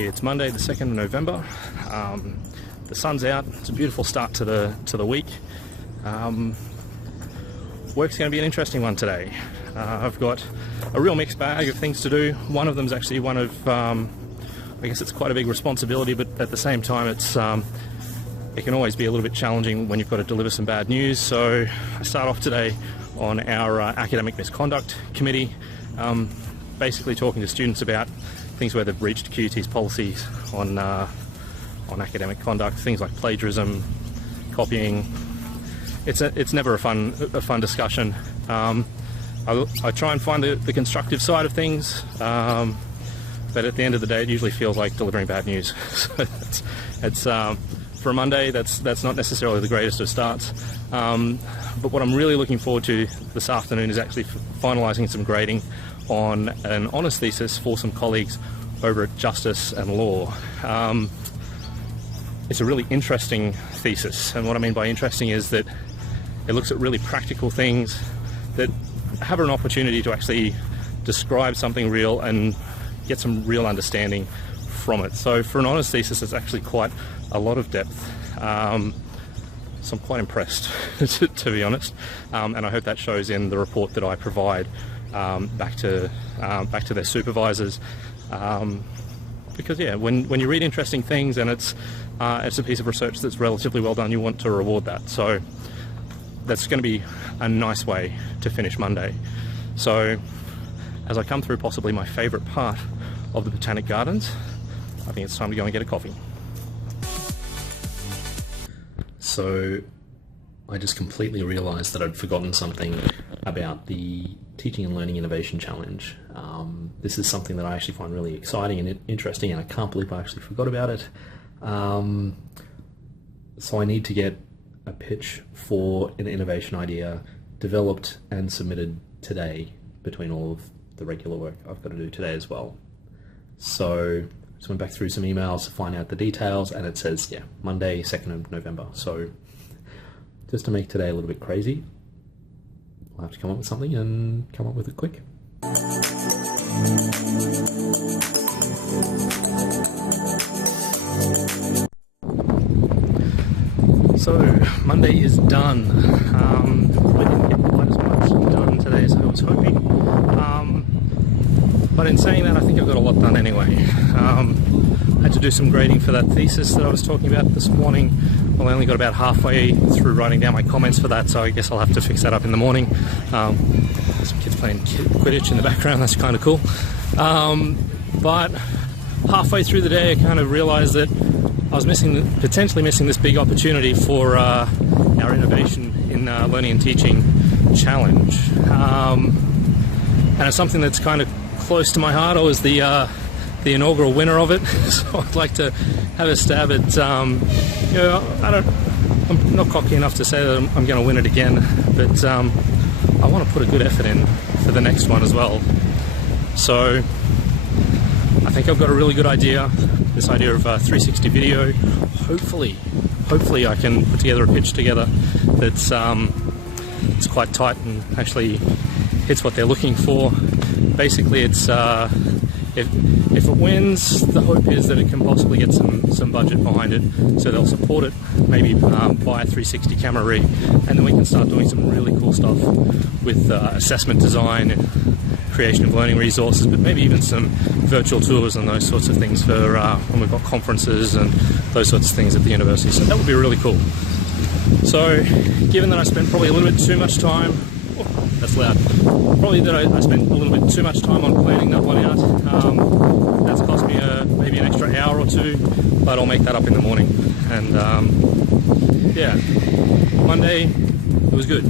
It's Monday the 2nd of November. The sun's out. It's a beautiful start to the week. Work's going to be an interesting one today. I've got a real mixed bag of things to do. One of them is actually one of, I guess it's quite a big responsibility, but at the same time it can always be a little bit challenging when you've got to deliver some bad news. So I start off today on our academic misconduct committee, basically talking to students about things where they've breached QUT's policies on academic conduct, things like plagiarism, copying. It's never a fun discussion. I try and find the constructive side of things, but at the end of the day, it usually feels like delivering bad news. So it's for a Monday, that's not necessarily the greatest of starts. But what I'm really looking forward to this afternoon is actually finalising some grading on an honours thesis for some colleagues over at Justice and Law. It's a really interesting thesis, and what I mean by interesting is that it looks at really practical things that have an opportunity to actually describe something real and get some real understanding from it. So for an honours thesis, it's actually quite a lot of depth. So I'm quite impressed, to be honest, and I hope that shows in the report that I provide back to their supervisors. Because yeah, when you read interesting things and it's a piece of research that's relatively well done, you want to reward that. So that's going to be a nice way to finish Monday. So as I come through possibly my favourite part of the Botanic Gardens, I think it's time to go and get a coffee. So I just completely realised that I'd forgotten something about the Teaching and Learning Innovation Challenge. This is something that I actually find really exciting and interesting, and I can't believe I actually forgot about it. So I need to get a pitch for an innovation idea developed and submitted today between all of the regular work I've got to do today as well. So just went back through some emails to find out the details, and it says, yeah, Monday, 2nd of November. So just to make today a little bit crazy, I'll have to come up with something and come up with it quick. So Monday is done. I didn't get quite as much done today as I was hoping. But in saying that, I think I've got a lot done anyway. I had to do some grading for that thesis that I was talking about this morning. Well, I only got about halfway through writing down my comments for that, so I guess I'll have to fix that up in the morning. Some kids playing Quidditch in the background, that's kind of cool. But halfway through the day, I kind of realised that I was potentially missing this big opportunity for our Innovation in Learning and Teaching Challenge. And it's something that's kind of close to my heart. I was the inaugural winner of it, so I'd like to have a stab at, I'm not cocky enough to say that I'm going to win it again, but I want to put a good effort in for the next one as well. So I think I've got a really good idea, this idea of 360 video. Hopefully I can put together a pitch together that's it's quite tight and actually hits what they're looking for. Basically, it's if it wins, the hope is that it can possibly get some budget behind it, so they'll support it, maybe buy a 360 camera rig, and then we can start doing some really cool stuff with assessment design and creation of learning resources, but maybe even some virtual tours and those sorts of things for when we've got conferences and those sorts of things at the university. So that would be really cool. So given that I spent probably a little bit too much time, that's loud, probably that I spent a little bit too much time on planning that one out, that's cost me maybe an extra hour or two, but I'll make that up in the morning. And yeah, Monday, it was good.